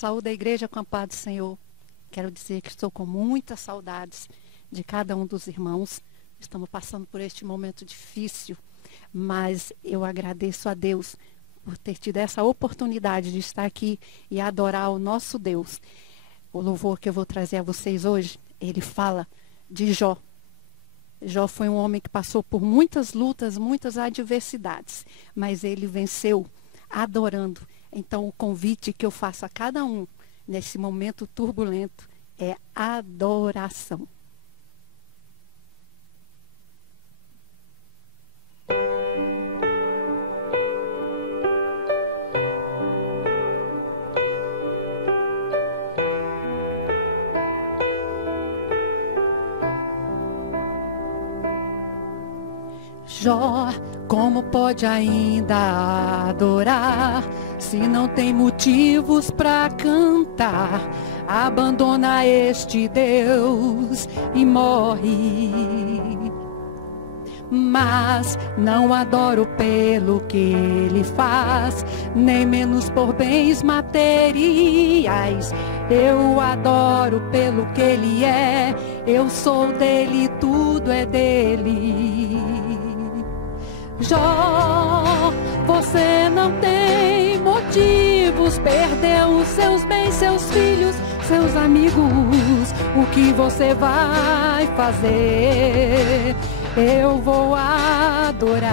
Saúde a igreja com a paz do Senhor. Quero dizer que estou com muitas saudades de cada um dos irmãos. Estamos passando por este momento difícil, mas eu agradeço a Deus por ter tido essa oportunidade de estar aqui e adorar o nosso Deus. O louvor que eu vou trazer a vocês hoje, ele fala de Jó. Jó foi um homem que passou por muitas lutas, muitas adversidades, mas ele venceu adorando. Então, o convite que eu faço a cada um nesse momento turbulento é adoração. Jó, como pode ainda adorar se não tem motivos para cantar? Abandona este Deus e morre. Mas não adoro pelo que ele faz, nem menos por bens materiais. Eu adoro pelo que ele é, eu sou dele, tudo é dele. Jó, você não tem motivos, perdeu os seus bens, seus filhos, seus amigos. O que você vai fazer? Eu vou adorar,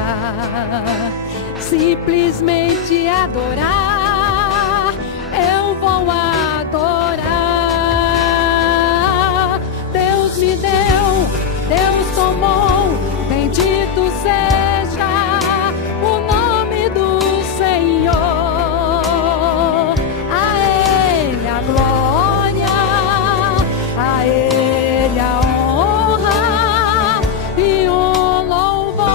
simplesmente adorar. Eu vou adorar. Deus me deu, Deus tomou, bendito seja o nome do Senhor. A Ele a glória, a Ele a honra e o louvor.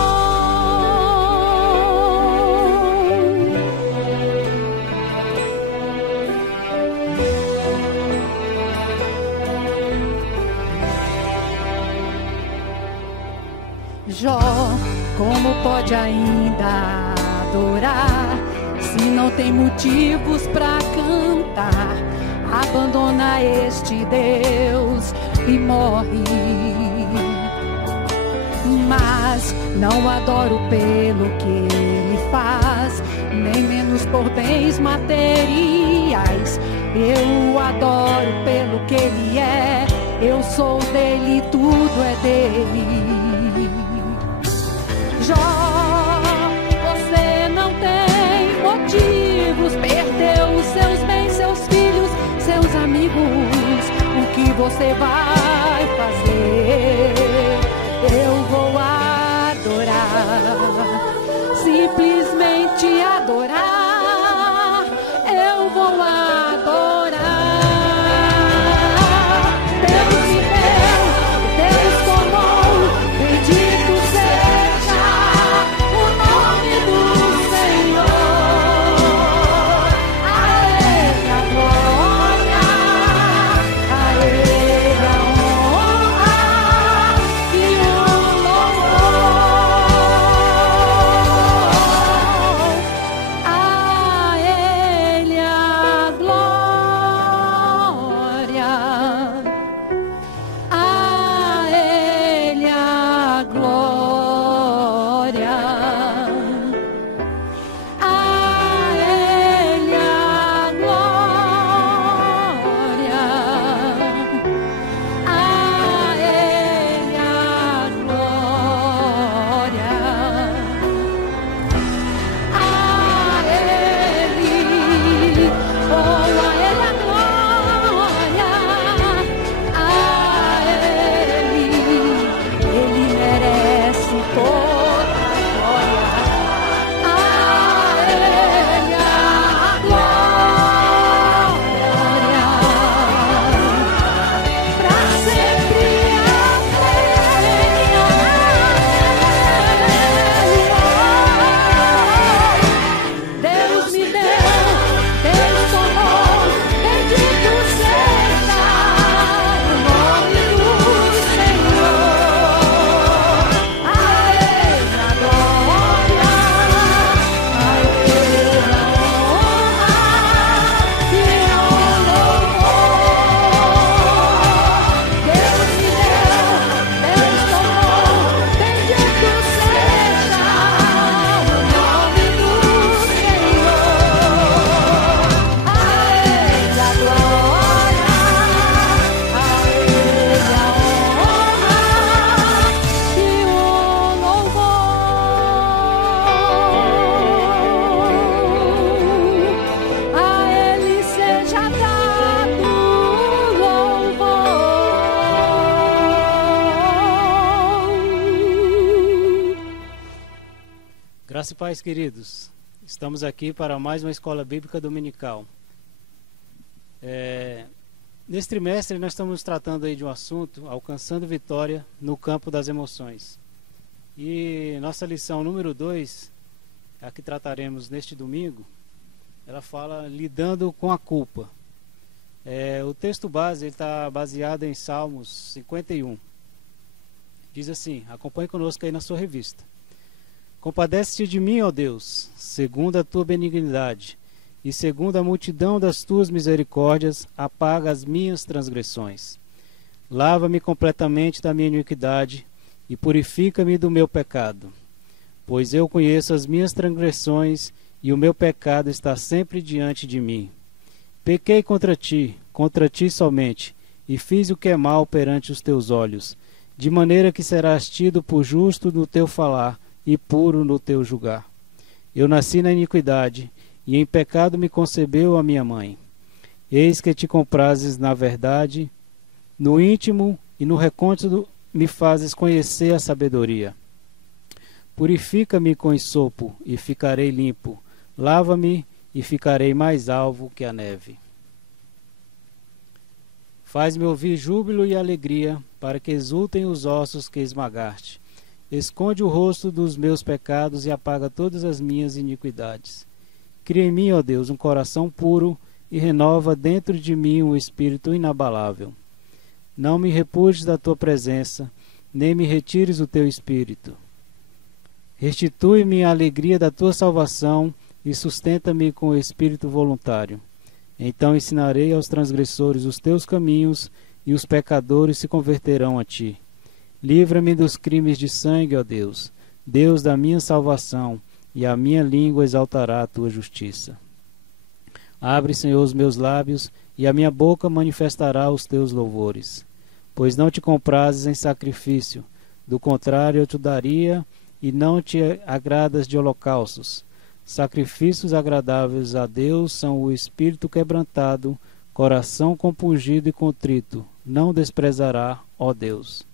Jó, como pode ainda adorar se não tem motivos para cantar? Abandona este Deus e morre. Mas não adoro pelo que ele faz, nem menos por bens materiais. Eu adoro pelo que ele é, eu sou dele, tudo é dele. Jó, você não tem motivos, perdeu os seus bens, seus filhos, seus amigos. O que você vai fazer? Eu vou adorar, simplesmente adorar. Eu vou adorar. Deus me deu, Deus tomou, bendito seja o nome do Senhor. A Ele a glória, a Ele a honra Graça e paz, queridos. Estamos aqui para mais uma escola bíblica dominical. Nesse trimestre nós estamos tratando aí de um assunto, alcançando vitória no campo das emoções. E nossa lição número 2, a que trataremos neste domingo, ela fala lidando com a culpa. O texto base está baseado em Salmos 51. Diz assim, acompanhe conosco aí na sua revista. Compadece-te de mim, ó Deus, segundo a tua benignidade, e segundo a multidão das tuas misericórdias, apaga as minhas transgressões. Lava-me completamente da minha iniquidade e purifica-me do meu pecado. Pois eu conheço as minhas transgressões e o meu pecado está sempre diante de mim. Pequei contra ti somente, e fiz o que é mal perante os teus olhos, de maneira que serás tido por justo no teu falar e puro no teu julgar. Eu nasci na iniquidade, e em pecado me concebeu a minha mãe. Eis que te comprases na verdade, no íntimo e no recôndito me fazes conhecer a sabedoria. Purifica-me com esopo, e ficarei limpo. Lava-me, e ficarei mais alvo que a neve. Faz-me ouvir júbilo e alegria, para que exultem os ossos que esmagaste. Esconde o rosto dos meus pecados e apaga todas as minhas iniquidades. Cria em mim, ó Deus, um coração puro e renova dentro de mim um espírito inabalável. Não me repudies da tua presença, nem me retires o teu espírito. Restitui-me a alegria da tua salvação e sustenta-me com o espírito voluntário. Então ensinarei aos transgressores os teus caminhos e os pecadores se converterão a ti. Livra-me dos crimes de sangue, ó Deus, Deus da minha salvação, e a minha língua exaltará a tua justiça. Abre, Senhor, os meus lábios, e a minha boca manifestará os teus louvores. Pois não te comprases em sacrifício, do contrário eu te daria, e não te agradas de holocaustos. Sacrifícios agradáveis a Deus são o espírito quebrantado, coração compungido e contrito, não desprezará, ó Deus.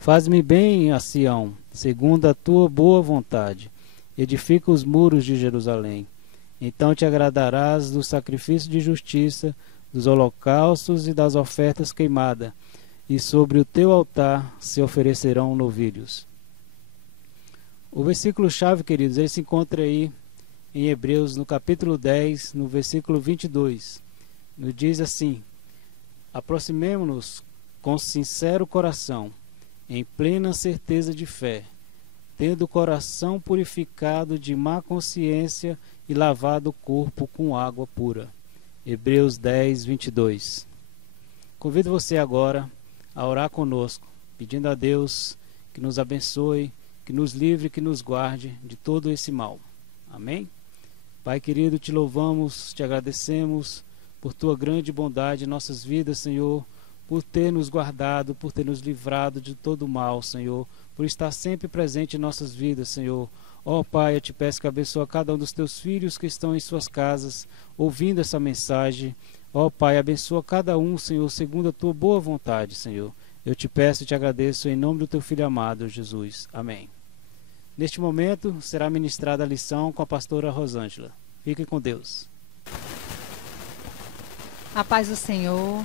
Faz-me bem a Sião, segundo a tua boa vontade. Edifica os muros de Jerusalém. Então te agradarás do sacrifício de justiça, dos holocaustos e das ofertas queimadas, e sobre o teu altar se oferecerão novilhos. O versículo-chave, queridos, ele se encontra aí em Hebreus, no capítulo 10, no versículo 22. Nos diz assim: aproximemo-nos com sincero coração, em plena certeza de fé, tendo o coração purificado de má consciência e lavado o corpo com água pura. Hebreus 10, 22. Convido você agora a orar conosco, pedindo a Deus que nos abençoe, que nos livre, que nos guarde de todo esse mal. Amém? Pai querido, te louvamos, te agradecemos por tua grande bondade em nossas vidas, Senhor, por ter nos guardado, por ter nos livrado de todo o mal, Senhor, por estar sempre presente em nossas vidas, Senhor. Ó Pai, eu te peço que abençoe cada um dos teus filhos que estão em suas casas, ouvindo essa mensagem. Ó Pai, abençoa cada um, Senhor, segundo a tua boa vontade, Senhor. Eu te peço e te agradeço em nome do teu Filho amado, Jesus. Amém. Neste momento, será ministrada a lição com a pastora Rosângela. Fique com Deus. A paz do Senhor.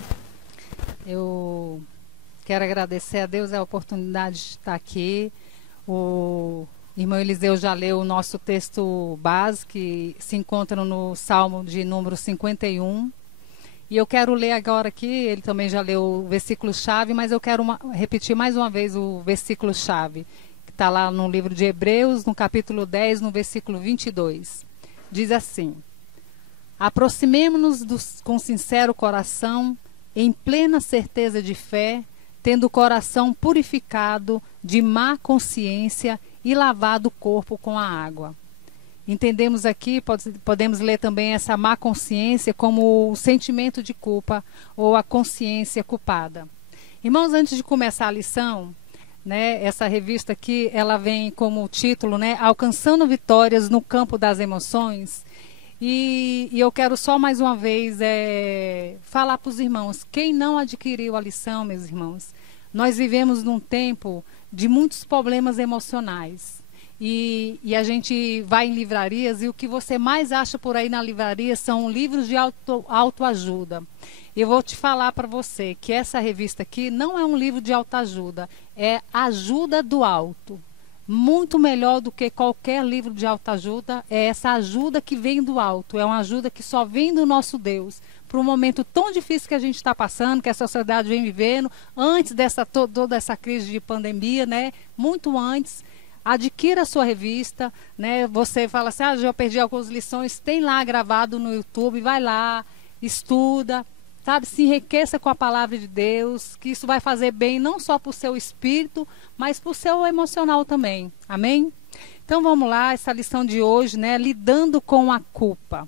Eu quero agradecer a Deus a oportunidade de estar aqui. O irmão Eliseu já leu o nosso texto base, que se encontra no Salmo de número 51. E eu quero ler agora aqui, ele também já leu o versículo-chave, mas eu quero repetir mais uma vez o versículo-chave, que está lá no livro de Hebreus, no capítulo 10, no versículo 22. Diz assim: aproximemo-nos com sincero coração, em plena certeza de fé, tendo o coração purificado de má consciência e lavado o corpo com a água. Entendemos aqui, podemos ler também essa má consciência como o sentimento de culpa ou a consciência culpada. Irmãos, antes de começar a lição, né, essa revista aqui, ela vem como título, né, Alcançando Vitórias no Campo das Emoções. E eu quero só mais uma vez falar para os irmãos, quem não adquiriu a lição, meus irmãos, nós vivemos num tempo de muitos problemas emocionais. e a gente vai em livrarias e o que você mais acha por aí na livraria são livros de autoajuda. Eu vou te falar para você que essa revista aqui não é um livro de autoajuda, é ajuda do alto. Muito melhor do que qualquer livro de autoajuda, é essa ajuda que vem do alto, é uma ajuda que só vem do nosso Deus. Para um momento tão difícil que a gente está passando, que a sociedade vem vivendo, antes dessa toda essa crise de pandemia, né? Muito antes, adquira a sua revista, né? Você fala assim, já perdi algumas lições, tem lá gravado no YouTube, vai lá, estuda, sabe? Se enriqueça com a palavra de Deus, que isso vai fazer bem não só para o seu espírito, mas para o seu emocional também. Amém? Então vamos lá, essa lição de hoje, né? Lidando com a culpa.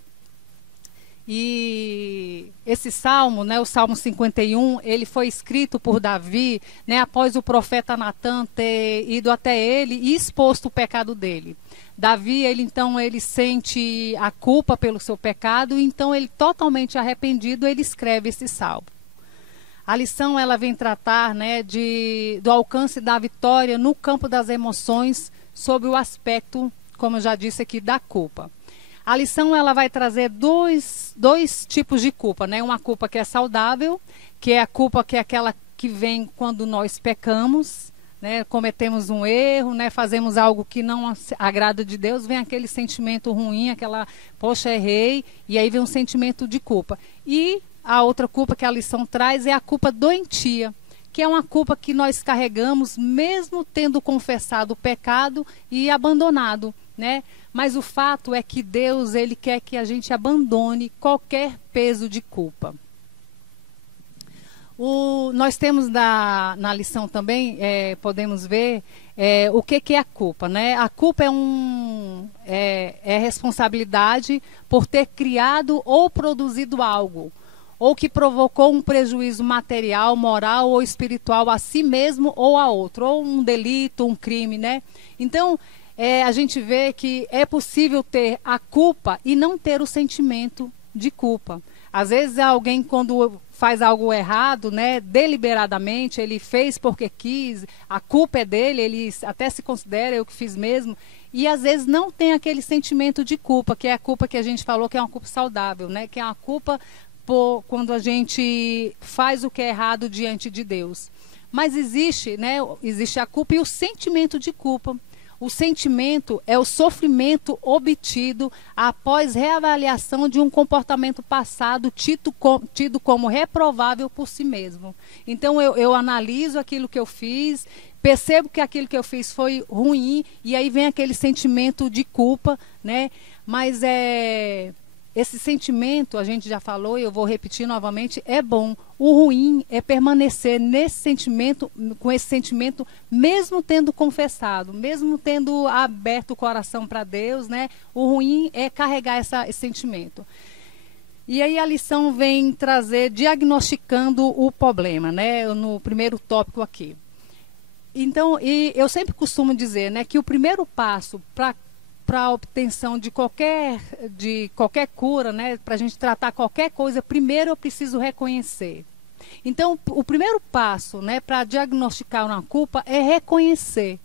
E esse salmo, né, o Salmo 51, ele foi escrito por Davi, né, após o profeta Natan ter ido até ele e exposto o pecado dele. Davi, ele sente a culpa pelo seu pecado, então ele totalmente arrependido, ele escreve esse salmo. A lição ela vem tratar, né, do alcance da vitória no campo das emoções sobre o aspecto, como eu já disse aqui, da culpa. A lição ela vai trazer dois tipos de culpa, né? Uma culpa que é saudável, que é a culpa que é aquela que vem quando nós pecamos, né? Cometemos um erro, né? Fazemos algo que não agrada de Deus, vem aquele sentimento ruim, aquela, poxa, errei, e aí vem um sentimento de culpa. E a outra culpa que a lição traz é a culpa doentia, que é uma culpa que nós carregamos mesmo tendo confessado o pecado e abandonado, né? Mas o fato é que Deus, ele quer que a gente abandone qualquer peso de culpa. Nós temos na lição também, podemos ver o que é a culpa, né? A culpa é responsabilidade por ter criado ou produzido algo, ou que provocou um prejuízo material, moral ou espiritual a si mesmo ou a outro, ou um delito, um crime, né? Então, a gente vê que é possível ter a culpa e não ter o sentimento de culpa. Às vezes alguém, quando faz algo errado, né, deliberadamente, ele fez porque quis, a culpa é dele, ele até se considera eu que fiz mesmo, e às vezes não tem aquele sentimento de culpa, que é a culpa que a gente falou que é uma culpa saudável, né, que é uma culpa quando a gente faz o que é errado diante de Deus. Mas existe, né, existe a culpa e o sentimento de culpa. O sentimento é o sofrimento obtido após reavaliação de um comportamento passado tido como reprovável por si mesmo. Então eu analiso aquilo que eu fiz, percebo que aquilo que eu fiz foi ruim e aí vem aquele sentimento de culpa, né? Mas esse sentimento, a gente já falou e eu vou repetir novamente, é bom. O ruim é permanecer nesse sentimento, com esse sentimento, mesmo tendo confessado, mesmo tendo aberto o coração para Deus, né? O ruim é carregar esse sentimento. E aí a lição vem trazer, diagnosticando o problema, né? No primeiro tópico aqui. Então, e eu sempre costumo dizer, né, que o primeiro passo para a obtenção de qualquer cura, né, para a gente tratar qualquer coisa, primeiro eu preciso reconhecer. Então, o primeiro passo, né, para diagnosticar uma culpa é reconhecer.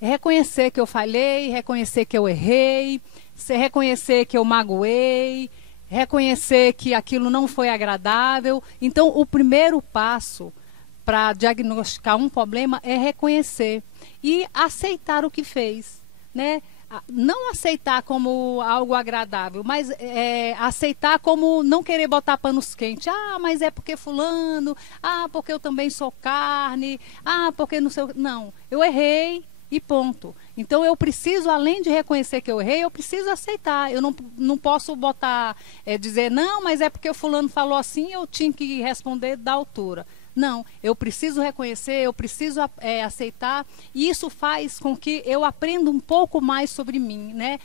É reconhecer que eu falhei, reconhecer que eu errei, reconhecer que eu magoei, reconhecer que aquilo não foi agradável. Então, o primeiro passo para diagnosticar um problema é reconhecer e aceitar o que fez, né? Não aceitar como algo agradável, mas aceitar como não querer botar panos quentes. Ah, mas é porque fulano, porque eu também sou carne, porque não sei. Não, eu errei e ponto. Então eu preciso, além de reconhecer que eu errei, eu preciso aceitar. Eu não posso botar, dizer, não, mas é porque o fulano falou assim, eu tinha que responder da altura. Não, eu preciso reconhecer, eu preciso aceitar, e isso faz com que eu aprenda um pouco mais sobre mim, né?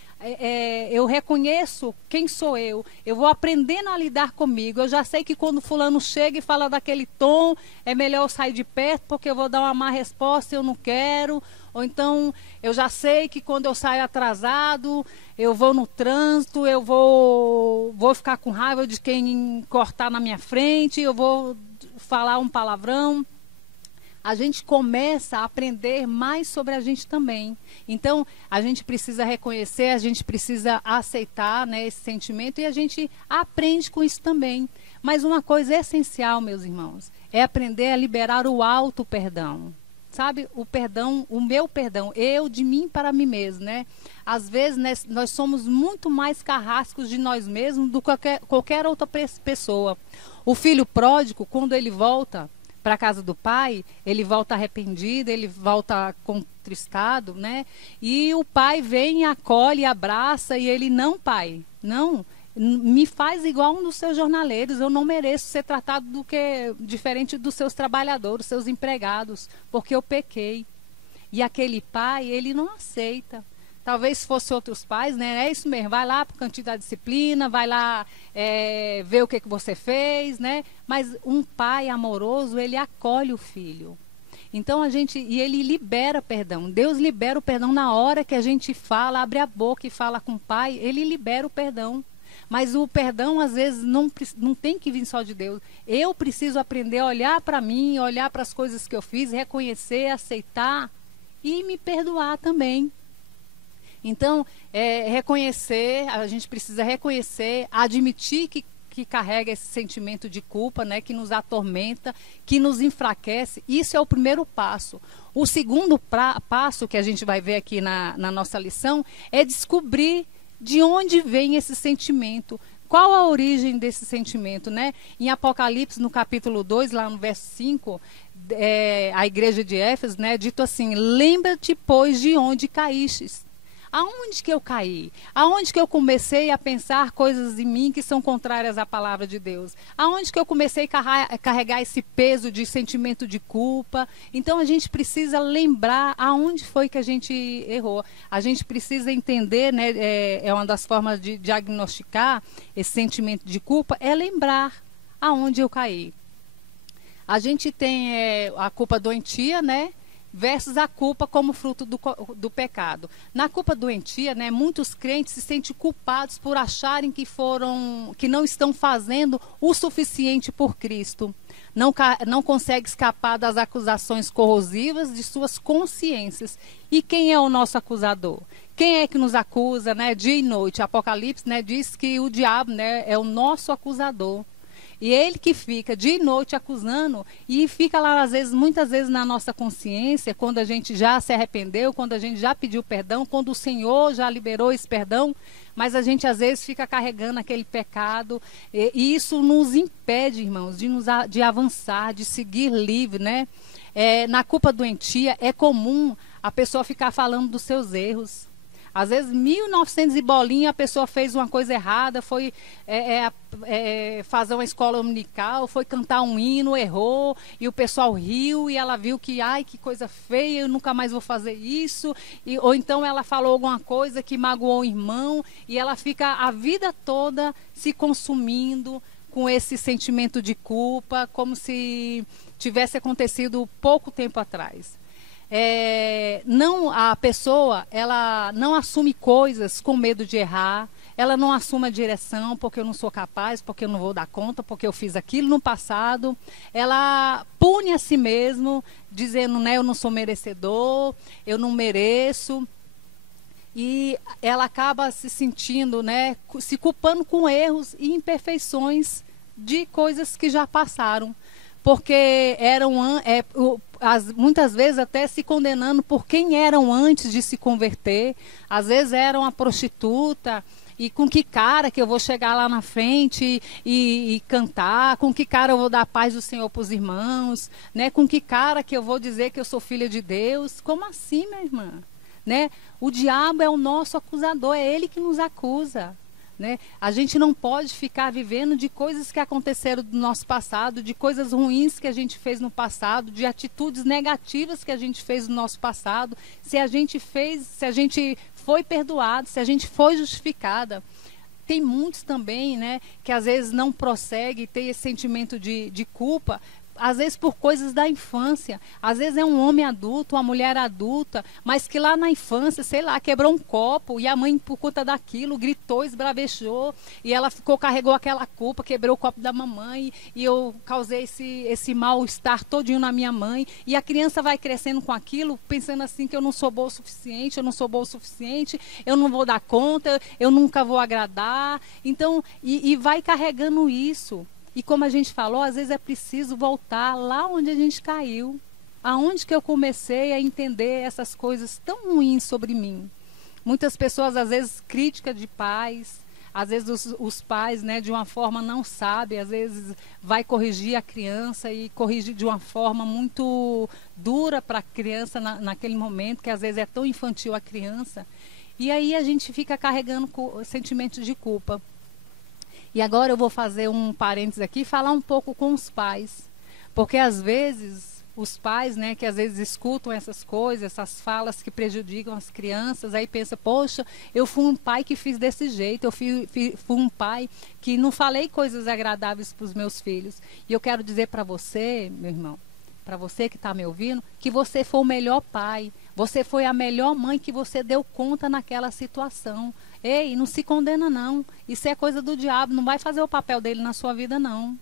Eu reconheço quem sou eu vou aprendendo a lidar comigo. Eu já sei que quando fulano chega e fala daquele tom, é melhor eu sair de perto porque eu vou dar uma má resposta e eu não quero. Ou então, eu já sei que quando eu saio atrasado, eu vou no trânsito, eu vou ficar com raiva de quem cortar na minha frente, eu vou falar um palavrão. a gente começa a aprender mais sobre a gente também. Então, a gente precisa reconhecer, a gente precisa aceitar, né, esse sentimento, e a gente aprende com isso também. Mas uma coisa essencial, meus irmãos, é aprender a liberar o auto-perdão. Sabe, o perdão, o meu perdão, eu de mim para mim mesmo, né? Às vezes, né, nós somos muito mais carrascos de nós mesmos do que qualquer outra pessoa. O filho pródigo, quando ele volta para a casa do pai, ele volta arrependido, ele volta contristado, né? E o pai vem, acolhe, abraça, e ele, não, pai, não, me faz igual um dos seus jornaleiros, eu não mereço ser tratado diferente dos seus trabalhadores, seus empregados, porque eu pequei. E aquele pai, ele não aceita. Talvez fosse outros pais, né? É isso mesmo, vai lá para o cantinho da disciplina, vai lá ver o que você fez, né? Mas um pai amoroso, ele acolhe o filho. Então e ele libera perdão. Deus libera o perdão na hora que a gente fala, abre a boca e fala com o pai, ele libera o perdão. Mas o perdão, às vezes, não tem que vir só de Deus. Eu preciso aprender a olhar para mim, olhar para as coisas que eu fiz, reconhecer, aceitar e me perdoar também. Então, reconhecer, a gente precisa reconhecer, admitir que carrega esse sentimento de culpa, né, que nos atormenta, que nos enfraquece. Isso é o primeiro passo. O segundo passo que a gente vai ver aqui na nossa lição é descobrir de onde vem esse sentimento. Qual a origem desse sentimento, né? Em Apocalipse, no capítulo 2, lá no verso 5, a igreja de Éfeso, né, dito assim: lembra-te, pois, de onde caístes. Aonde que eu caí? Aonde que eu comecei a pensar coisas em mim que são contrárias à palavra de Deus? Aonde que eu comecei a carregar esse peso de sentimento de culpa? Então a gente precisa lembrar aonde foi que a gente errou. A gente precisa entender, né, é uma das formas de diagnosticar esse sentimento de culpa, é lembrar aonde eu caí. A gente tem a culpa doentia, né? Versus a culpa como fruto do pecado. Na culpa doentia, né, muitos crentes se sentem culpados por acharem que não estão fazendo o suficiente por Cristo. Não consegue escapar das acusações corrosivas de suas consciências. E quem é o nosso acusador? Quem é que nos acusa, né, dia e noite? Apocalipse, né, diz que o diabo, né, é o nosso acusador. E ele que fica dia e noite acusando, e fica lá, muitas vezes na nossa consciência, quando a gente já se arrependeu, quando a gente já pediu perdão, quando o Senhor já liberou esse perdão, mas a gente às vezes fica carregando aquele pecado, e isso nos impede, irmãos, de avançar, de seguir livre, né? Na culpa doentia é comum a pessoa ficar falando dos seus erros. Às vezes, 1900 e bolinha, a pessoa fez uma coisa errada, foi fazer uma escola dominical, foi cantar um hino, errou, e o pessoal riu, e ela viu que, ai, que coisa feia, eu nunca mais vou fazer isso. Ou então ela falou alguma coisa que magoou o irmão, e ela fica a vida toda se consumindo com esse sentimento de culpa, como se tivesse acontecido pouco tempo atrás. A pessoa, ela não assume coisas com medo de errar, ela não assume a direção porque eu não sou capaz, porque eu não vou dar conta, porque eu fiz aquilo no passado. Ela pune a si mesmo, dizendo, né, eu não sou merecedor, eu não mereço. E ela acaba se sentindo, né, se culpando com erros e imperfeições de coisas que já passaram. Porque muitas vezes até se condenando por quem eram antes de se converter. Às vezes eram a prostituta, e com que cara que eu vou chegar lá na frente e cantar, com que cara eu vou dar a paz do Senhor para os irmãos, né? Com que cara que eu vou dizer que eu sou filha de Deus. Como assim, minha irmã? Né? O diabo é o nosso acusador, é ele que nos acusa. Né? A gente não pode ficar vivendo de coisas que aconteceram do nosso passado, de coisas ruins que a gente fez no passado, de atitudes negativas que a gente fez no nosso passado, se a gente foi perdoado, se a gente foi justificada. Tem muitos também, né, que às vezes não prosseguem, tem esse sentimento de culpa, às vezes por coisas da infância. Às vezes é um homem adulto, uma mulher adulta, mas que lá na infância, sei lá, quebrou um copo e a mãe, por conta daquilo, gritou, esbravejou e ela carregou aquela culpa, quebrou o copo da mamãe e eu causei esse mal-estar todinho na minha mãe. E a criança vai crescendo com aquilo, pensando assim que eu não sou boa o suficiente, eu não sou boa o suficiente, eu não vou dar conta, eu nunca vou agradar. Então, e vai carregando isso. E como a gente falou, às vezes é preciso voltar lá onde a gente caiu. Aonde que eu comecei a entender essas coisas tão ruins sobre mim. Muitas pessoas, às vezes, crítica de pais, às vezes os pais, né, de uma forma não sabem, às vezes vai corrigir a criança e corrigir de uma forma muito dura para a criança naquele momento, que às vezes é tão infantil a criança. E aí a gente fica carregando sentimentos de culpa. E agora eu vou fazer um parênteses aqui e falar um pouco com os pais. Porque às vezes os pais, né, que às vezes escutam essas coisas, essas falas que prejudicam as crianças, aí pensa, poxa, eu fui um pai que fiz desse jeito, eu fui um pai que não falei coisas agradáveis para os meus filhos. E eu quero dizer para você, meu irmão, para você que está me ouvindo, que você foi o melhor pai, você foi a melhor mãe que você deu conta naquela situação. Ei, não se condena não, isso é coisa do diabo, não vai fazer o papel dele na sua vida não.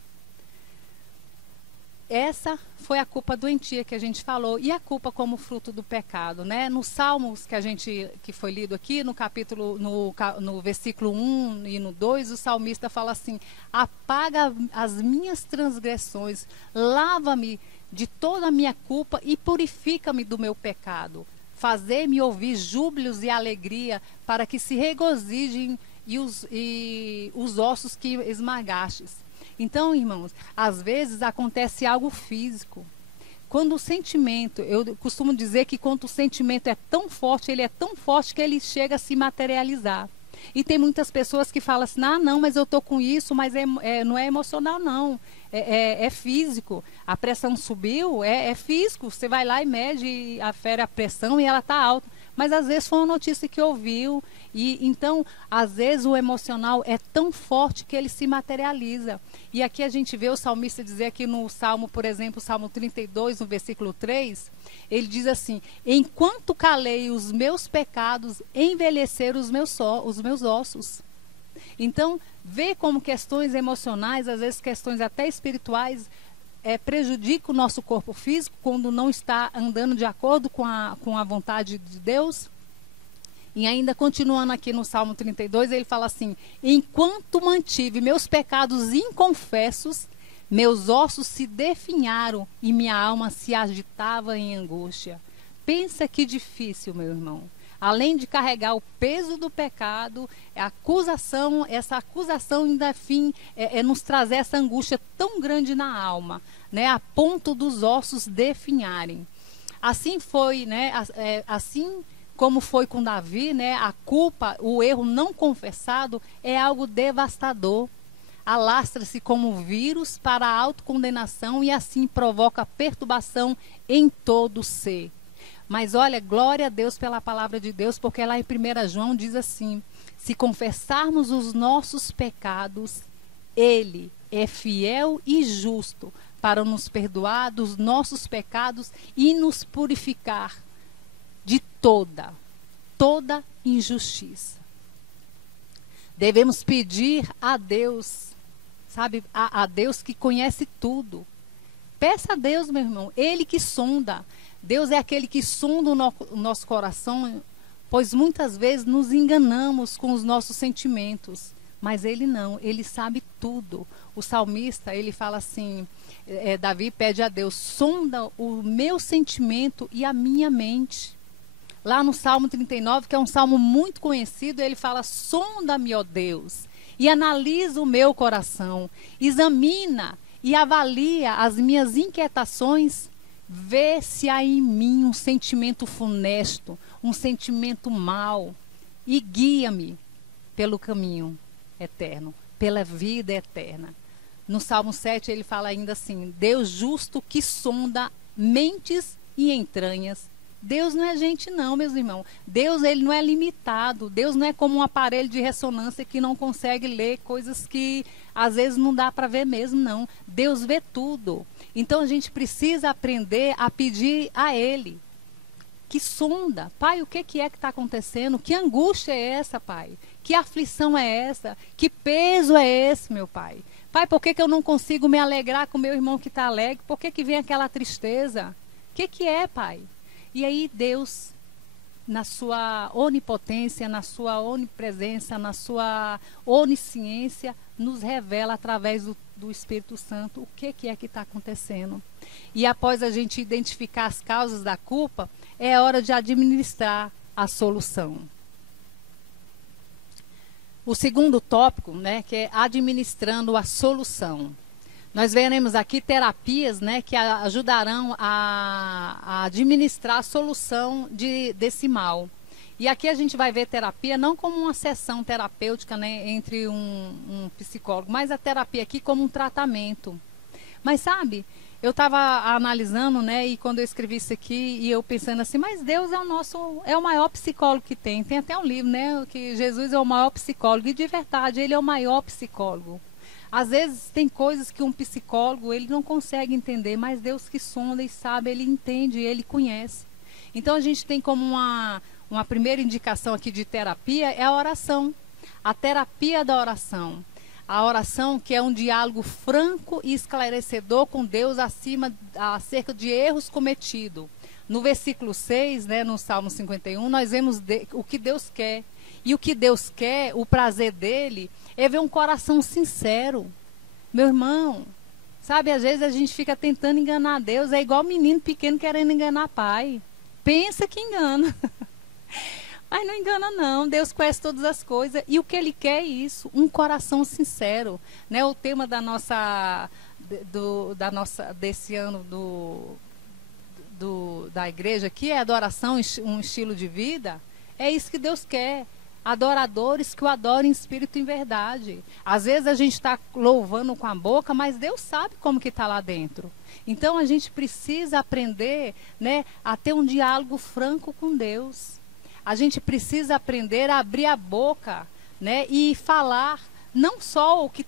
Essa foi a culpa doentia que a gente falou, e a culpa como fruto do pecado, né? Nos Salmos que foi lido aqui, no versículo 1 e no 2, o salmista fala assim, apaga as minhas transgressões, lava-me de toda a minha culpa e purifica-me do meu pecado. Fazer-me ouvir júbilos e alegria, para que se regozijem os ossos que esmagastes. Então, irmãos, às vezes acontece algo físico. Quando o sentimento, eu costumo dizer que quando o sentimento é tão forte, ele é tão forte que ele chega a se materializar. E tem muitas pessoas que falam assim, não, mas eu estou com isso, mas não é emocional não, é físico. A pressão subiu, é físico, você vai lá e mede, afere a pressão e ela está alta. Mas às vezes foi uma notícia que ouviu, e então às vezes o emocional é tão forte que ele se materializa. E aqui a gente vê o salmista dizer aqui no Salmo, por exemplo, Salmo 32, no versículo 3, ele diz assim, enquanto calei os meus pecados, envelheceram os meus ossos. Então, vê como questões emocionais, às vezes questões até espirituais, prejudica o nosso corpo físico quando não está andando de acordo com a vontade de Deus. E ainda continuando aqui no Salmo 32, ele fala assim, enquanto mantive meus pecados inconfessos, meus ossos se definharam e minha alma se agitava em angústia. Pensa que difícil, meu irmão. Além de carregar o peso do pecado, essa acusação ainda nos trazer essa angústia tão grande na alma, né, a ponto dos ossos definharem. Assim foi, né, assim como foi com Davi, né, a culpa, o erro não confessado é algo devastador. Alastra-se como vírus para a autocondenação e assim provoca perturbação em todo o ser. Mas olha, glória a Deus pela palavra de Deus, porque lá em 1 João diz assim, se confessarmos os nossos pecados, Ele é fiel e justo para nos perdoar dos nossos pecados e nos purificar de toda injustiça. Devemos pedir a Deus, sabe, a Deus que conhece tudo. Peça a Deus, meu irmão, Ele que sonda. Deus é aquele que sonda o nosso coração, pois muitas vezes nos enganamos com os nossos sentimentos. Mas Ele não, Ele sabe tudo. O salmista, ele fala assim, Davi pede a Deus, sonda o meu sentimento e a minha mente. Lá no Salmo 39, que é um salmo muito conhecido, ele fala, sonda-me, ó Deus, e analisa o meu coração, examina e avalia as minhas inquietações, vê se há em mim um sentimento funesto, um sentimento mau, e guia-me pelo caminho eterno, pela vida eterna. No Salmo 7 ele fala ainda assim, Deus justo que sonda mentes e entranhas. Deus não é gente não, meus irmãos. Deus, ele não é limitado. Deus não é como um aparelho de ressonância que não consegue ler coisas que às vezes não dá para ver mesmo, não. Deus vê tudo. Então a gente precisa aprender a pedir a Ele, que sonda. Pai, o que é que está acontecendo? Que angústia é essa, Pai? Que aflição é essa? Que peso é esse, meu Pai? Pai, por que eu não consigo me alegrar com meu irmão que está alegre? Por que vem aquela tristeza? O que é, Pai? E aí Deus, na sua onipotência, na sua onipresença, na sua onisciência, nos revela através do Espírito Santo o que é que está acontecendo. E após a gente identificar as causas da culpa, é hora de administrar a solução. O segundo tópico, né, que é administrando a solução. Nós veremos aqui terapias, né, que ajudarão a administrar a solução desse mal. E aqui a gente vai ver terapia não como uma sessão terapêutica, né, entre um psicólogo, mas a terapia aqui como um tratamento. Mas sabe, eu estava analisando, né, e quando eu escrevi isso aqui, e eu pensando assim, mas Deus é o maior psicólogo que tem. Tem até um livro, né, que Jesus é o maior psicólogo, e de verdade, ele é o maior psicólogo. Às vezes tem coisas que um psicólogo, ele não consegue entender, mas Deus que sonda e sabe, ele entende, ele conhece. Então a gente tem como uma primeira indicação aqui de terapia é a oração. A terapia da oração. A oração que é um diálogo franco e esclarecedor com Deus acerca de erros cometidos. No versículo 6, né, no Salmo 51, nós vemos o que Deus quer. E o que Deus quer, o prazer dele, é ver um coração sincero. Meu irmão, sabe, às vezes a gente fica tentando enganar Deus, é igual menino pequeno querendo enganar pai. Pensa que engana. Mas não engana não, Deus conhece todas as coisas. E o que Ele quer é isso, um coração sincero. Né? O tema desse ano da igreja aqui é adoração, um estilo de vida. É isso que Deus quer. Adoradores que o adorem em espírito e em verdade. Às vezes a gente está louvando com a boca, mas Deus sabe como que está lá dentro. Então a gente precisa aprender, né, a ter um diálogo franco com Deus. A gente precisa aprender a abrir a boca, né, e falar não só o que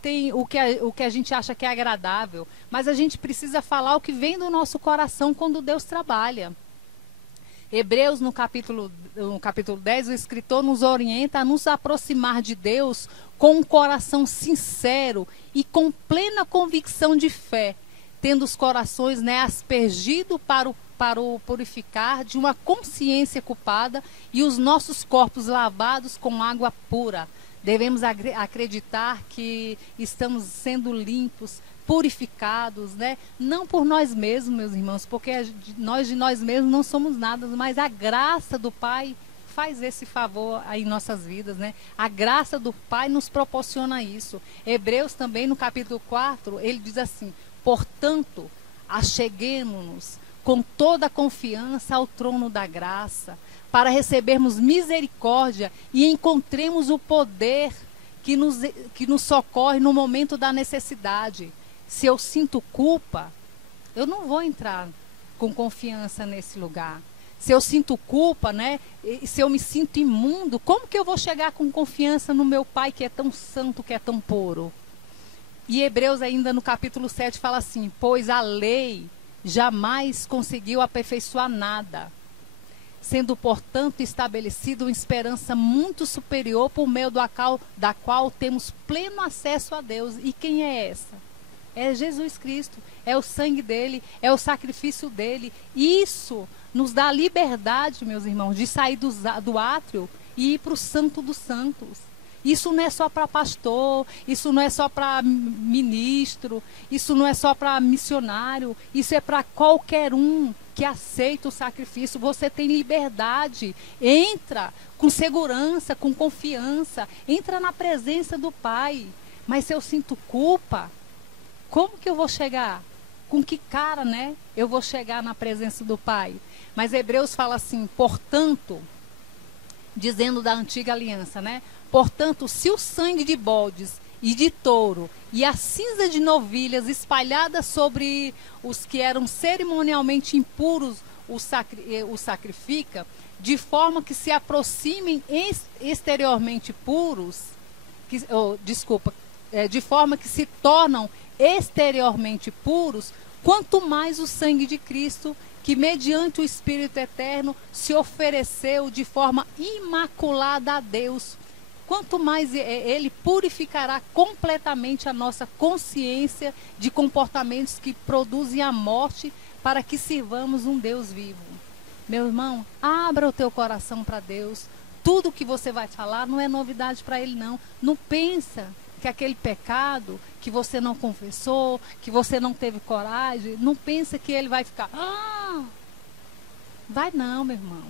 a gente acha que é agradável, mas a gente precisa falar o que vem do nosso coração quando Deus trabalha. Hebreus, no capítulo 10, o escritor nos orienta a nos aproximar de Deus com um coração sincero e com plena convicção de fé, tendo os corações, né, aspergidos para o purificar de uma consciência culpada e os nossos corpos lavados com água pura. Devemos acreditar que estamos sendo limpos, purificados, né? Não por nós mesmos, meus irmãos, porque de nós mesmos não somos nada, mas a graça do Pai faz esse favor aí em nossas vidas, né? A graça do Pai nos proporciona isso. Hebreus também, no capítulo 4, ele diz assim: portanto, acheguemo-nos com toda a confiança ao trono da graça, para recebermos misericórdia e encontremos o poder que nos socorre no momento da necessidade. Se eu sinto culpa, eu não vou entrar com confiança nesse lugar. Se eu sinto culpa, né, se eu me sinto imundo, como que eu vou chegar com confiança no meu Pai que é tão santo, que é tão puro? E Hebreus ainda no capítulo 7 fala assim: pois a lei jamais conseguiu aperfeiçoar nada, sendo, portanto, estabelecida uma esperança muito superior por meio da qual temos pleno acesso a Deus. E quem é essa? É Jesus Cristo, é o sangue dele, é o sacrifício dele. Isso nos dá liberdade, meus irmãos, de sair do átrio e ir para o Santo dos Santos. Isso não é só para pastor, isso não é só para ministro, isso não é só para missionário, isso é para qualquer um que aceita o sacrifício. Você tem liberdade, entra com segurança, com confiança, entra na presença do Pai. Mas se eu sinto culpa, como que eu vou chegar? Com que cara, né? Eu vou chegar na presença do Pai? Mas Hebreus fala assim: portanto, dizendo da antiga aliança, né? Portanto, se o sangue de bodes e de touro e a cinza de novilhas espalhada sobre os que eram cerimonialmente impuros o sacrifica, de forma que se aproximem exteriormente puros, de forma que se tornam exteriormente puros, quanto mais o sangue de Cristo, que mediante o Espírito Eterno se ofereceu de forma imaculada a Deus. Quanto mais ele purificará completamente a nossa consciência de comportamentos que produzem a morte, para que sirvamos um Deus vivo. Meu irmão, abra o teu coração para Deus. Tudo que você vai falar não é novidade para Ele, não. Não pensa que aquele pecado que você não confessou, que você não teve coragem, não pensa que Ele vai ficar... Vai não, meu irmão.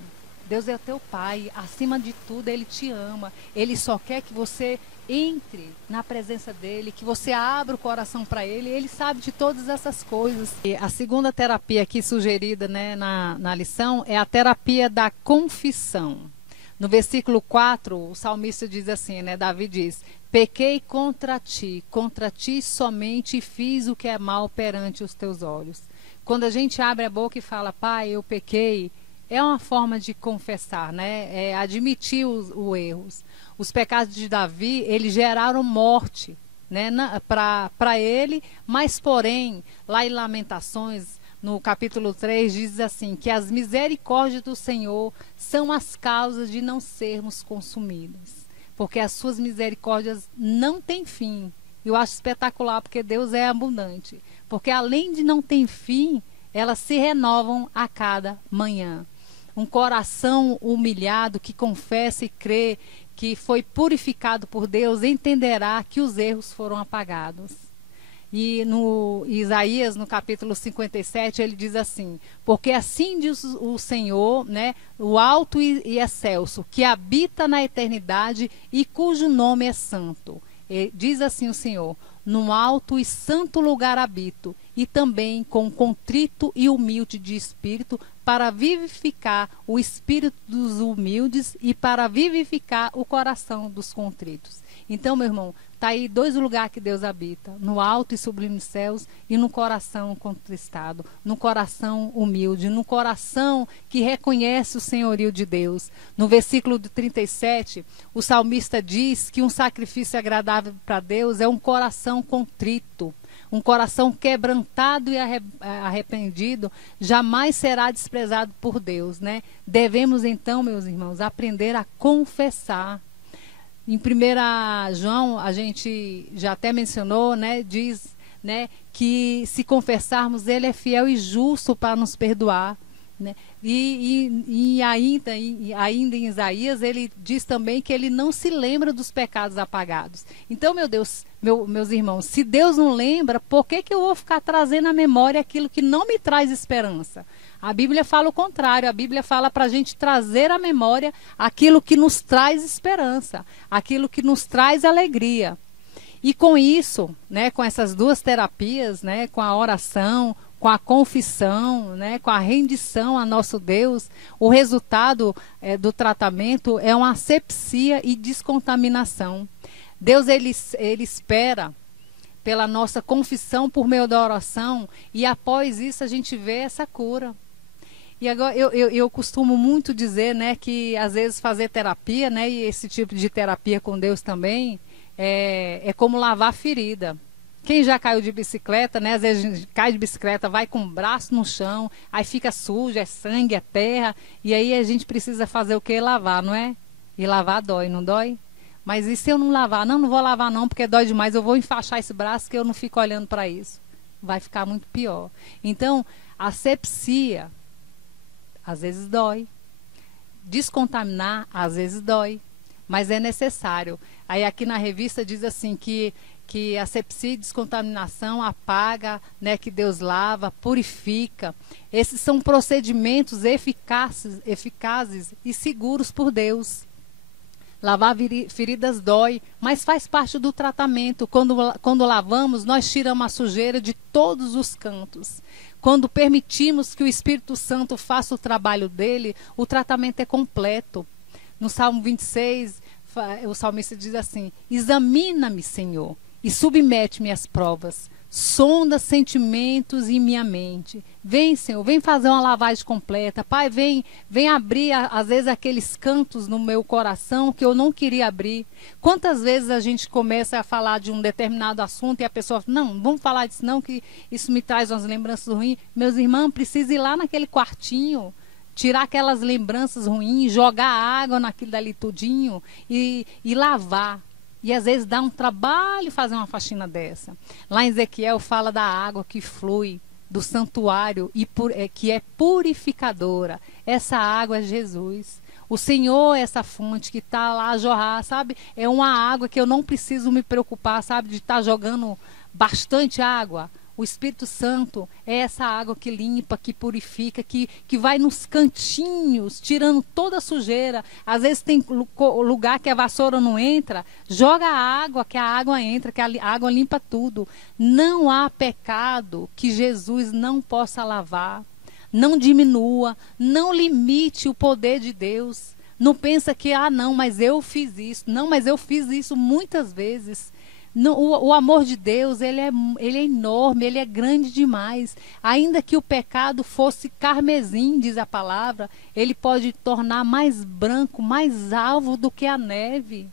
Deus é teu Pai. Acima de tudo, Ele te ama. Ele só quer que você entre na presença dEle, que você abra o coração para Ele. Ele sabe de todas essas coisas. E a segunda terapia aqui sugerida, né, na lição é a terapia da confissão. No versículo 4, o salmista diz assim, né? Davi diz: pequei contra ti somente fiz o que é mal perante os teus olhos. Quando a gente abre a boca e fala, Pai, eu pequei, é uma forma de confessar, né? É admitir os erros. Os pecados de Davi, eles geraram morte, né? Para ele, mas porém, lá em Lamentações, no capítulo 3, diz assim, que as misericórdias do Senhor são as causas de não sermos consumidos. Porque as suas misericórdias não têm fim. Eu acho espetacular, porque Deus é abundante. Porque além de não ter fim, elas se renovam a cada manhã. Um coração humilhado que confessa e crê que foi purificado por Deus, entenderá que os erros foram apagados. E no Isaías, no capítulo 57, ele diz assim, porque assim diz o Senhor, né, o alto e excelso, que habita na eternidade e cujo nome é santo. E diz assim o Senhor, no alto e santo lugar habito, e também com contrito e humilde de espírito, para vivificar o espírito dos humildes e para vivificar o coração dos contritos. Então, meu irmão, está aí dois lugares que Deus habita, no alto e sublime céus e no coração contristado, no coração humilde, no coração que reconhece o senhorio de Deus. No versículo 37, o salmista diz que um sacrifício agradável para Deus é um coração contrito. Um coração quebrantado e arrependido jamais será desprezado por Deus, né? Devemos então, meus irmãos, aprender a confessar. Em 1 João, a gente já até mencionou, né? Diz, né, que se confessarmos, Ele é fiel e justo para nos perdoar. Né? E ainda em Isaías, ele diz também que ele não se lembra dos pecados apagados. Então, meu Deus, meus irmãos, se Deus não lembra, por que eu vou ficar trazendo à memória aquilo que não me traz esperança? A Bíblia fala o contrário, a Bíblia fala para a gente trazer à memória aquilo que nos traz esperança, aquilo que nos traz alegria. E com isso, né, com essas duas terapias, né, com a oração, com a confissão, né, com a rendição a nosso Deus, o resultado do tratamento é uma asepsia e descontaminação. Deus ele espera pela nossa confissão por meio da oração e após isso a gente vê essa cura. E agora eu costumo muito dizer, né, que às vezes fazer terapia, né, e esse tipo de terapia com Deus também é como lavar ferida. Quem já caiu de bicicleta, né? Às vezes a gente cai de bicicleta, vai com o braço no chão, aí fica sujo, é sangue, é terra, e aí a gente precisa fazer o quê? Lavar, não é? E lavar dói, não dói? Mas e se eu não lavar? Não vou lavar não, porque dói demais, eu vou enfaixar esse braço que eu não fico olhando para isso. Vai ficar muito pior. Então, asepsia, às vezes dói. Descontaminar, às vezes dói. Mas é necessário. Aí aqui na revista diz assim que asepsia e descontaminação apaga, né, que Deus lava, purifica. Esses são procedimentos eficazes e seguros por Deus. Lavar feridas dói, mas faz parte do tratamento. Quando lavamos, nós tiramos a sujeira de todos os cantos. Quando permitimos que o Espírito Santo faça o trabalho dele, o tratamento é completo. No Salmo 26, o salmista diz assim: examina-me, Senhor, e submete-me às provas. sonda sentimentos em minha mente. Vem, Senhor, vem fazer uma lavagem completa. Pai, vem abrir, às vezes, aqueles cantos no meu coração que eu não queria abrir. Quantas vezes a gente começa a falar de um determinado assunto e a pessoa fala, não vamos falar disso não, que isso me traz umas lembranças ruins. Meus irmãos, precisa ir lá naquele quartinho, tirar aquelas lembranças ruins, jogar água naquilo dali tudinho e lavar. E às vezes dá um trabalho fazer uma faxina dessa. Lá em Ezequiel fala da água que flui do santuário e que é purificadora. Essa água é Jesus. O Senhor é essa fonte que está lá a jorrar, sabe? É uma água que eu não preciso me preocupar, sabe? De estar jogando bastante água. O Espírito Santo é essa água que limpa, que purifica, que vai nos cantinhos, tirando toda a sujeira. Às vezes tem lugar que a vassoura não entra, joga a água, que a água entra, que a água limpa tudo. Não há pecado que Jesus não possa lavar. Não diminua, não limite o poder de Deus. Não pensa que, não, mas eu fiz isso. Não, mas eu fiz isso muitas vezes. O amor de Deus, ele é enorme, ele é grande demais. Ainda que o pecado fosse carmesim, diz a palavra, ele pode tornar mais branco, mais alvo do que a neve.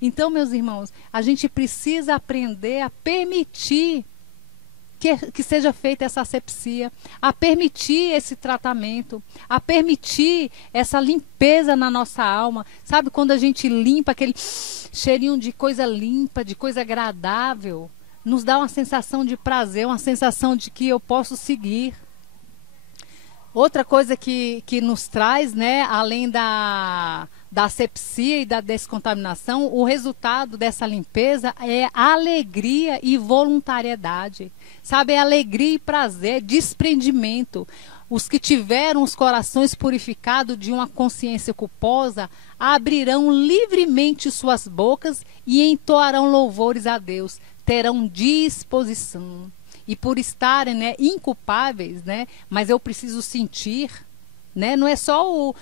Então, meus irmãos, a gente precisa aprender a permitir que seja feita essa asepsia, a permitir esse tratamento, a permitir essa limpeza na nossa alma. Sabe quando a gente limpa aquele cheirinho de coisa limpa, de coisa agradável, nos dá uma sensação de prazer, uma sensação de que eu posso seguir. Outra coisa que nos traz, né, além da asepsia e da descontaminação, o resultado dessa limpeza é alegria e voluntariedade. Sabe, é alegria e prazer, desprendimento. Os que tiveram os corações purificados de uma consciência culposa abrirão livremente suas bocas e entoarão louvores a Deus. Terão disposição. E por estarem, né, inculpáveis, né, mas eu preciso sentir, né, não é só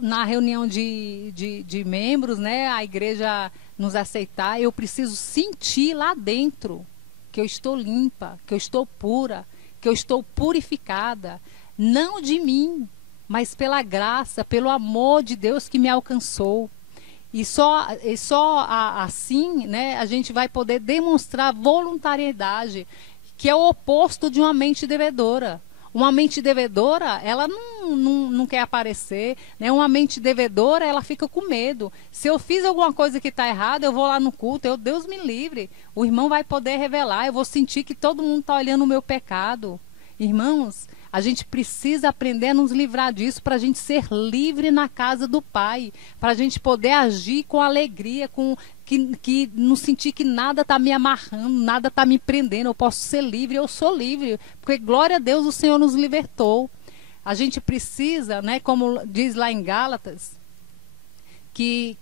na reunião de membros, né, a igreja nos aceitar, eu preciso sentir lá dentro que eu estou limpa, que eu estou pura, que eu estou purificada, não de mim, mas pela graça, pelo amor de Deus que me alcançou. E só assim, né, a gente vai poder demonstrar voluntariedade, que é o oposto de uma mente devedora. Uma mente devedora, ela não quer aparecer, né? Uma mente devedora, ela fica com medo. Se eu fiz alguma coisa que está errada, eu vou lá no culto, Deus me livre. O irmão vai poder revelar, eu vou sentir que todo mundo está olhando o meu pecado. Irmãos, a gente precisa aprender a nos livrar disso para a gente ser livre na casa do Pai, para a gente poder agir com alegria, que não sentir que nada está me amarrando, nada está me prendendo, eu posso ser livre, eu sou livre, porque glória a Deus o Senhor nos libertou. A gente precisa, né, como diz lá em Gálatas, que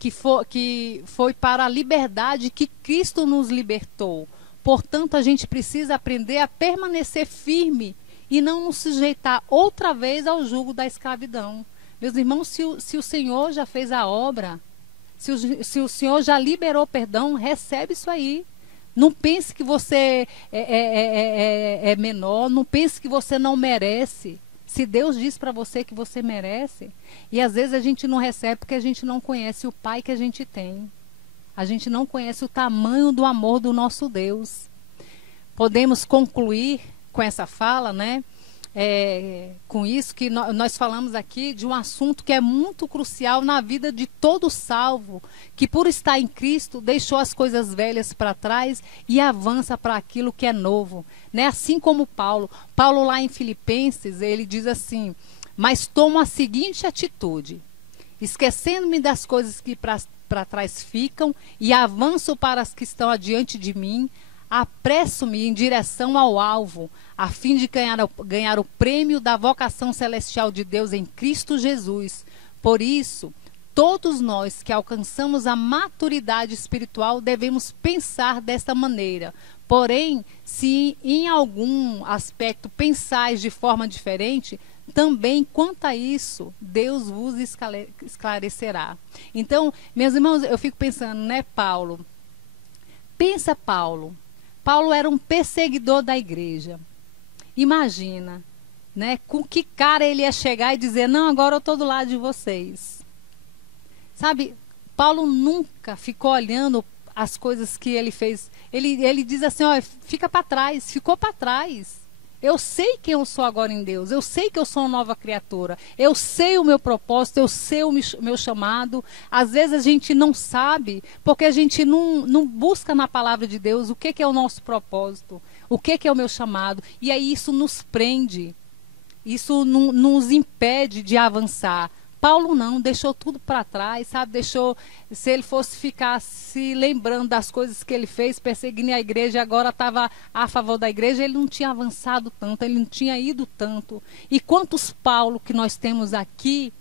foi para a liberdade que Cristo nos libertou. Portanto, a gente precisa aprender a permanecer firme e não nos sujeitar outra vez ao jugo da escravidão. Meus irmãos, se o Senhor já fez a obra, se o Senhor já liberou perdão, recebe isso aí. Não pense que você é menor, não pense que você não merece. Se Deus diz para você que você merece, e às vezes a gente não recebe porque a gente não conhece o Pai que a gente tem. A gente não conhece o tamanho do amor do nosso Deus. Podemos concluir com essa fala, né? Com isso que nós falamos aqui de um assunto que é muito crucial na vida de todo salvo, que por estar em Cristo deixou as coisas velhas para trás e avança para aquilo que é novo, né? Assim como Paulo lá em Filipenses, ele diz assim: mas tomo a seguinte atitude, esquecendo-me das coisas que para trás ficam e avanço para as que estão adiante de mim, apresso-me em direção ao alvo, a fim de ganhar o prêmio da vocação celestial de Deus em Cristo Jesus. Por isso, todos nós que alcançamos a maturidade espiritual devemos pensar desta maneira. Porém, se em algum aspecto pensais de forma diferente, também quanto a isso, Deus vos esclarecerá. Então, meus irmãos, eu fico pensando, né, Paulo? Pensa, Paulo Paulo era um perseguidor da igreja. Imagina, né? Com que cara ele ia chegar e dizer, não, agora eu estou do lado de vocês. Sabe, Paulo nunca ficou olhando as coisas que ele fez. Ele diz assim, ó, fica para trás, ficou para trás. Eu sei quem eu sou agora em Deus, eu sei que eu sou uma nova criatura, eu sei o meu propósito, eu sei o meu chamado. Às vezes a gente não sabe, porque a gente não busca na palavra de Deus o que é o nosso propósito, o que é o meu chamado. E aí isso nos prende, isso nos impede de avançar. Paulo não, deixou tudo para trás, sabe? Deixou, se ele fosse ficar se lembrando das coisas que ele fez, perseguindo a igreja, agora estava a favor da igreja, ele não tinha avançado tanto, ele não tinha ido tanto. E quantos Paulo que nós temos aqui,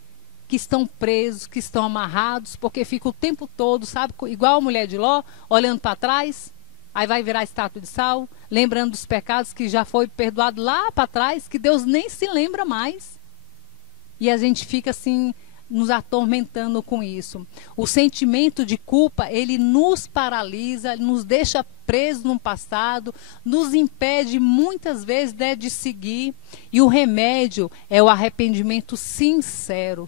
que estão presos, que estão amarrados, porque fica o tempo todo, sabe? Igual a mulher de Ló, olhando para trás, aí vai virar estátua de sal, lembrando dos pecados que já foi perdoado lá para trás, que Deus nem se lembra mais. E a gente fica assim, nos atormentando com isso. O sentimento de culpa, ele nos paralisa, nos deixa presos no passado, nos impede muitas vezes, né, de seguir. E o remédio é o arrependimento sincero,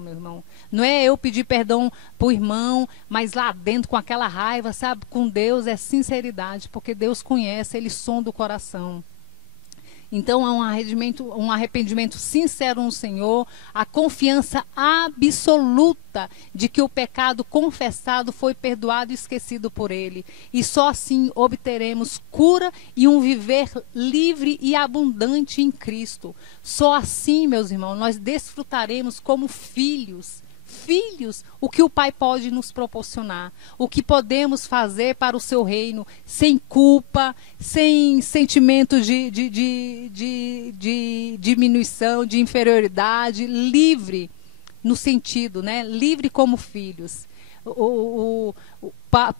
meu irmão. Não é eu pedir perdão para o irmão, mas lá dentro com aquela raiva, sabe? Com Deus é sinceridade, porque Deus conhece, Ele sonda o coração. Então, é um arrependimento sincero no Senhor, a confiança absoluta de que o pecado confessado foi perdoado e esquecido por Ele. E só assim obteremos cura e um viver livre e abundante em Cristo. Só assim, meus irmãos, nós desfrutaremos como filhos, o que o Pai pode nos proporcionar, o que podemos fazer para o seu reino, sem culpa, sem sentimento de diminuição, de inferioridade, livre no sentido, né? Livre como filhos.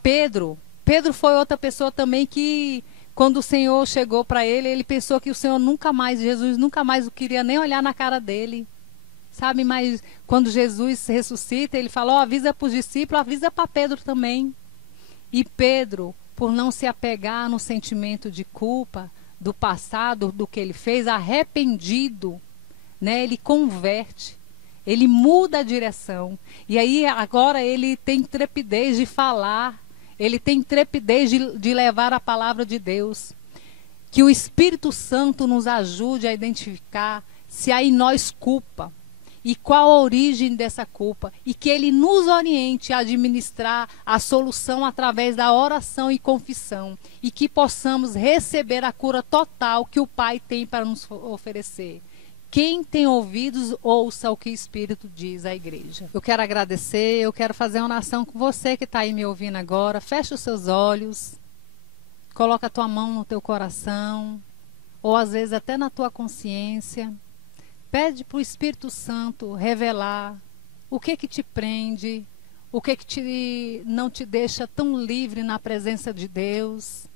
Pedro foi outra pessoa também que, quando o Senhor chegou para ele, ele pensou que o Senhor Jesus nunca mais o queria nem olhar na cara dele. Sabe, mas quando Jesus ressuscita, ele fala, avisa para os discípulos, avisa para Pedro também. E Pedro, por não se apegar no sentimento de culpa do passado, do que ele fez, arrependido, né, ele converte, ele muda a direção. E aí agora ele tem trepidez de falar, ele tem trepidez de levar a palavra de Deus. Que o Espírito Santo nos ajude a identificar se há em nós culpa. E qual a origem dessa culpa? E que Ele nos oriente a administrar a solução através da oração e confissão. E que possamos receber a cura total que o Pai tem para nos oferecer. Quem tem ouvidos, ouça o que o Espírito diz à igreja. Eu quero agradecer, eu quero fazer uma oração com você que está aí me ouvindo agora. Fecha os seus olhos, coloca a tua mão no teu coração, ou às vezes até na tua consciência. Pede para o Espírito Santo revelar o que te prende, o que não te deixa tão livre na presença de Deus.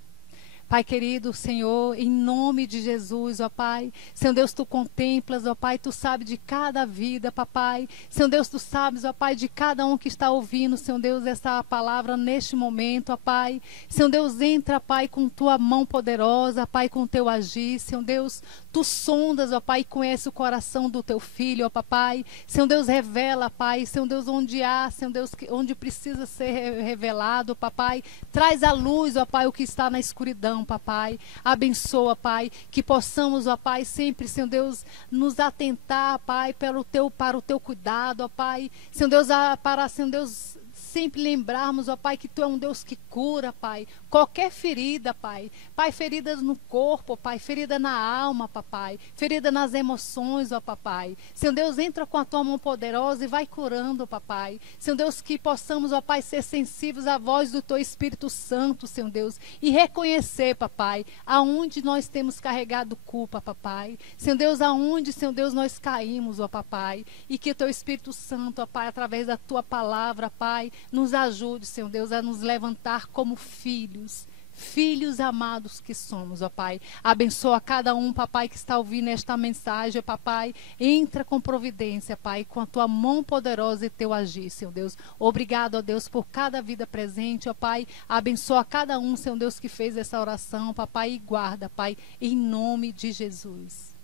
Pai querido, Senhor, em nome de Jesus, ó Pai. Senhor Deus, Tu contemplas, ó Pai, Tu sabes de cada vida, papai. Senhor Deus, Tu sabes, ó Pai, de cada um que está ouvindo, Senhor Deus, essa palavra neste momento, ó Pai. Senhor Deus, entra, Pai, com Tua mão poderosa, Pai, com Teu agir. Senhor Deus, Tu sondas, ó Pai, conhece o coração do Teu filho, ó Papai. Senhor Deus, revela, Pai. Senhor Deus, onde há, Senhor Deus, onde precisa ser revelado, Papai. Traz à luz, ó Pai, o que está na escuridão, papai. Abençoa, Pai, que possamos, ó Pai, sempre, Senhor Deus, nos atentar, Pai, para o teu cuidado, ó Pai. Senhor Deus, para, Senhor Deus, sempre lembrarmos, ó Pai, que Tu é um Deus que cura, Pai, qualquer ferida, Pai. Pai, feridas no corpo, Pai, ferida na alma, Papai, ferida nas emoções, ó Papai. Senhor Deus, entra com a Tua mão poderosa e vai curando, Papai. Senhor Deus, que possamos, ó Pai, ser sensíveis à voz do Teu Espírito Santo, Senhor Deus, e reconhecer, Papai, aonde nós temos carregado culpa, Papai. Senhor Deus, aonde, Senhor Deus, nós caímos, ó Papai, e que o Teu Espírito Santo, ó Pai, através da Tua palavra, Pai, nos ajude, Senhor Deus, a nos levantar como filhos, filhos amados que somos, ó Pai. Abençoa cada um, papai, que está ouvindo esta mensagem, papai. Entra com providência, Pai, com a tua mão poderosa e teu agir, Senhor Deus. Obrigado, ó Deus, por cada vida presente, ó Pai. Abençoa cada um, Senhor Deus, que fez essa oração, papai, e guarda, Pai, em nome de Jesus.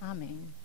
Amém.